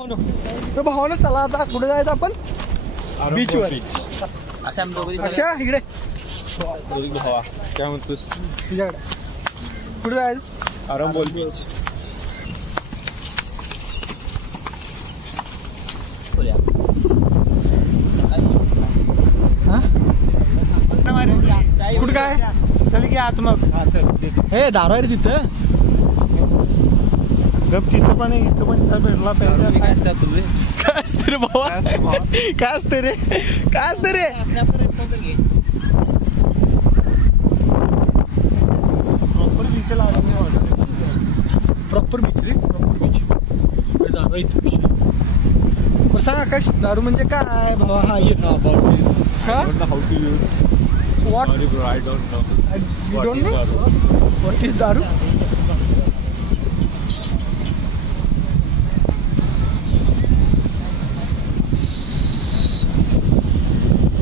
भावानं चला आता कुठे जायचं आपण बीचवर. अक्षा इकडे भावा काय म्हणतोस तुझ्याकडे कुठे जायचं? आरंबोल बीच. कुठं काय चल की आत मग. हे दारू आहे तिथं गप. तिथं पण इथं पण चहा भेटला पाहिजे. काय असतं रे भावा? काय असतं रे? काय असतं रे? प्रॉपर बीच प्रॉपर बीच रे. प्रॉपर बीच दारू इथं बीच. बरं सांग आकाश, दारू म्हणजे काय भावा? हा ये how to use what I don't know. You don't know what is दारू?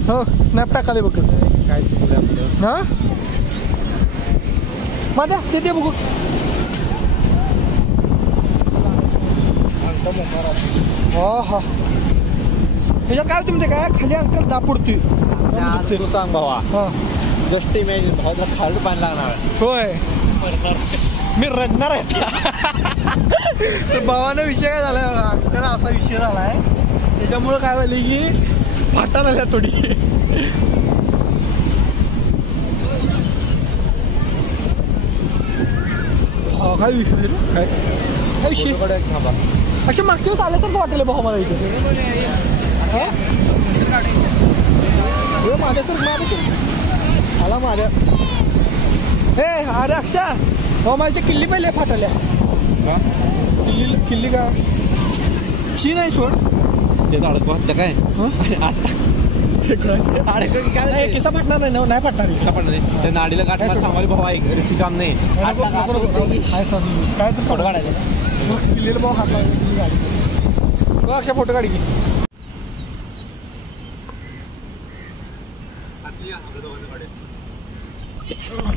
हो स्नॅप टाकाले बघ काय हा माझ्या ते बघू. हा त्याच्यात काय तुम्ही काय खाली अंकल दापडतोय. तू सांग भावा. हा जस्ट इमॅजिन भावाला खालचं पाणी लागणार. होय मी रडणार आहे. तर भावानं विषय काय झाला त्याला असा विषय झालाय त्याच्यामुळं काय झालं की फाटा झाल्या थोडी. हा काय विषय रे? काय विषय? असे मागच्या वेळेस आल्यासारखं वाटलं भाऊ मला इथे. माझ्यासारखं आला माझ्या. हे अरे अक्षा भाऊ माझ्या किल्ली पहिले फाटल्या. किल्ली का शी नाही सोड त्याचा अडकवा काय किस्सा फाटणार नाही ना. नाही फाटणार त्या नाडीला गाठ सांगायला भाऊ ऐक रिसी काम नाही. काय तर फोटो काढायचा किल्लीला भाऊ हात लागला गाडी. बघ अक्षा फोटो काढ की.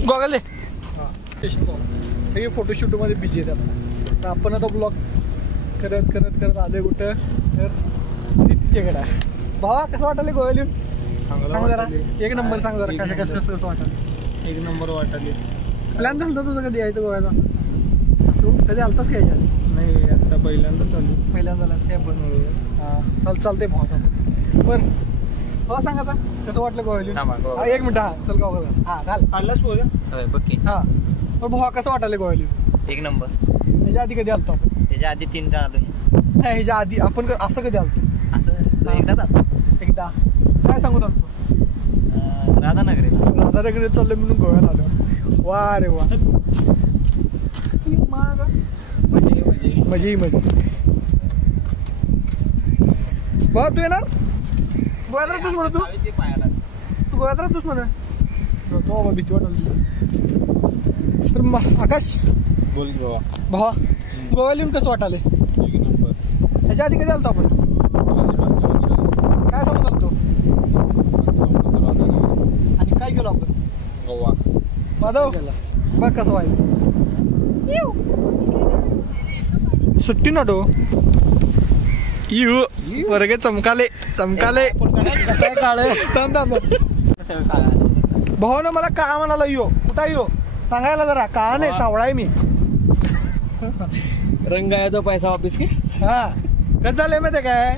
गॉगल दे. सगळे फोटोशूट मध्ये बिझी आहेत आता. आपण आता ब्लॉग करत करत करत आलोय कुठं तर तिकडे. भावा कसं वाटलं गोव्याला येऊन? सांग जरा एक नंबर सांग जरा कसं कसं कसं कसं वाटलं? एक नंबर वाटले. प्लॅन झालं तुझं कधी यायचं गोव्याचा? असं कधी आलताच काय यायच्या? नाही आता पहिल्यांदा चालू. पहिल्यांदाच काय पण हां चालतंय भावा. बरं हो सांग आता कसं वाटलं गोव्याला? एक मिनिट. हा चल गोव्याला. हा घाल आणलाच बोल बघ. हा पण भावा कसं वाटायला गोव्याला? एक नंबर. ह्याच्या आधी कधी आलतो आपण? त्याच्या आधी 3दा आलोय. नाही ह्याच्या आधी आपण असं कधी आलतो? असं एकदाच आलो. एकदा काय सांगून आलतो? राधानगरीला. राधानगरीला चाललोय म्हणून गोव्याला आलो. वा रे वा. मजा बघ तू येणार गोव्यात राहतोस म्हणून तू गोव्यात राहतोस म्हणा तो भीती वाटत. तर आकाश बोल की बाबा. भावा गोव्याला येऊन कसं वाटाले? एक नंबर. ह्याच्या आधी कधी आलतो आपण? काय सांगून आलतो आणि काय केलं आपण? गोवा. माधव बघ कसं व्हायचं. सुट्टी ना तो यू वर्ग चमकाले भाऊ ना मला काळा म्हणाला यो. कुठं यो सांगायला जरा. काळा नाही सावळा आहे मी. रंग आहे तो पैसा वापिस की. हा कसं झालंय माहिती काय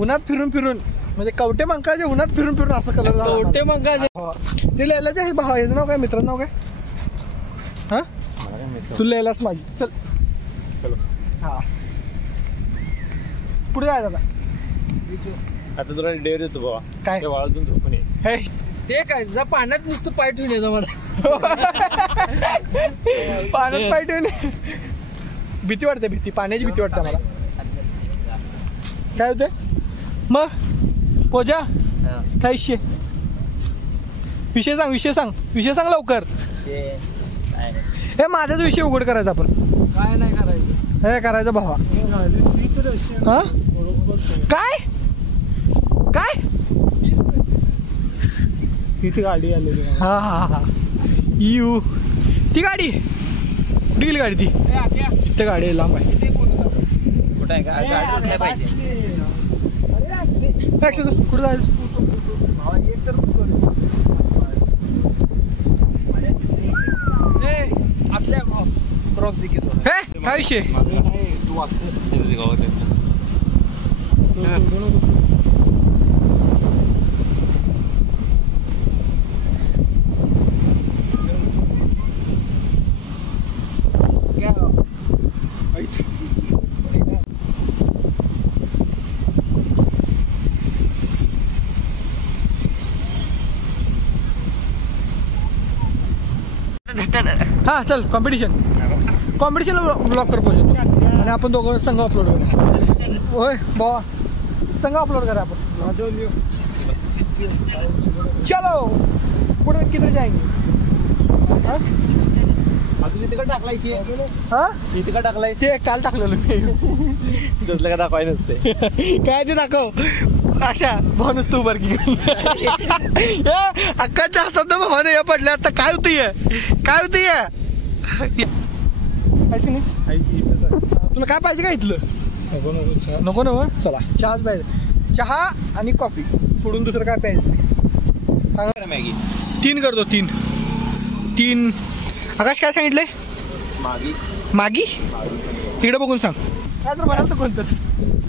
उन्हात फिरून म्हणजे कवटे मंकाचे उन्हात फिरून असं कलर. कवटे मंकाचे ते लैलाचे आहे भावा. याचं नाव काय? मित्राचं नाव काय? हा तू लैलाच माझी. चल हा पुढे जायचं आता. आता तुला डेअर येतो बाबा. काय वाळून झोपून यायचं. हे ते काय जा पाण्यात नुसतं पाय ठेवून यायचं मला. पाण्यात पाय ठेवून भीती वाटते. पाण्याची भीती वाटते मला. काय होते मग पोजा? काय विषय सांग लवकर. हे माझाच विषय उघड करायचा आपण. काय नाही करायचं. हे करायचं भावा. हा काय तिथे गाडी आलेली. हा यू ती गाडी कुठे गेली? गाडी ती इथे गाडी लांब आहे. कुठं आहे का गाडी उठल्या पाहिजे. कुठं जायचं आपल्या क्रॉक्स देखील हे काय विषय तू वाचतो हा चल कॉम्पिटिशन ब्लॉक कर पोहोचतो आणि आपण दोघं संघ अपलोड करू. होय बाबा संघ अपलोड करा आपण. चलो पुढे किती जाएंगे. अजून तिकडे टाकलायची हा इथे का टाकलाय ते काल टाकलेलं मी. कसलं का दाखवाय नसते. काय ते दाखव अक्षा भावनच तू बरं की अक्काच्या हातात भावाने हे पडले आता काय होती तुला काय पाहिजे का इथलं. नको ना चला चहाच पाहिजे. चहा आणि कॉफी सोडून दुसरं काय पाहिजे सांगा. मॅगी 3 करतो 3 आकाश काय सांगितलंय. मागी इकडे बघून सांग काय तर म्हणाल तर कोणतं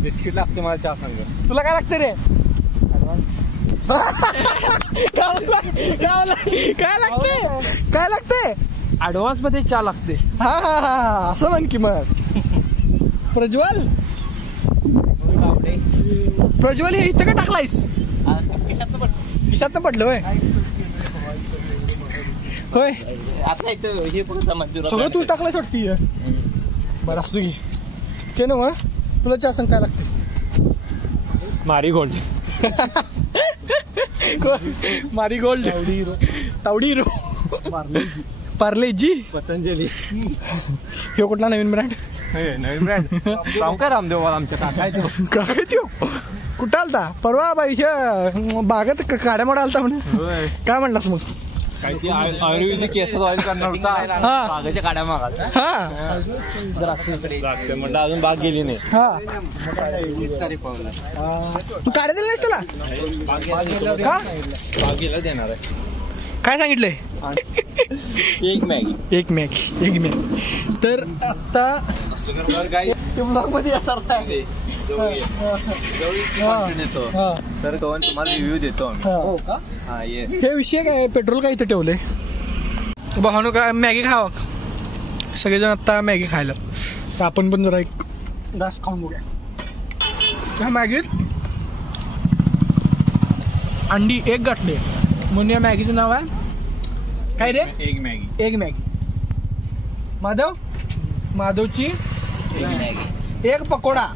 बिस्किट लागते मला चहा सांग. तुला काय लागतं रे. काय लागते ऍडव्हान्स मध्ये चहा लागते. हा असं म्हण की मग. प्रज्वल हे इथं का टाकलायस. खिशात पडलं होय आता इथं हे सगळं तूच टाकलायस वाटती. बरं असतो की ते ना मग तुला चहा सांग काय लागते. मारी गोल्ड मारीगोल्ड तावडी रो पार्लेजी पतंजली हे कुठला नवीन ब्रँड. नवीन ब्रँड सांग का रामदेव आमच्या काय त्यो कुठं आलता परवा बाई बागेत काड्या मोडा आलता म्हणे. काय म्हणलास मग. काय ती आयुर्वेदिक केसात ऑइल करणार होता. हा. बागाच्या काड्या मागाल हा द्राक्ष म्हणलं अजून बाग गेली नाही. हा तू काड्या दिल्या नाहीस त्याला का. बाग गेला देणार आहे. काय सांगितलंय. एक मॅगी तर आता ते ब्लॉग मध्ये येणार नाही. हा. तर तुम्हाला रिव्ह्यू देतो आम्ही. हो का हा ये हे विषय काय पेट्रोल काय इथे ठेवलंय भावानो काय मॅगी खावा सगळेजण आता मॅगी खायला. तर आपण पण जरा एक घास खाऊन बघूया. ह्या मॅगीत अंडी एक गाठले म्हणून या मॅगीचं नाव आहे काय रे. एक मॅगी माधवची एक पकोडा.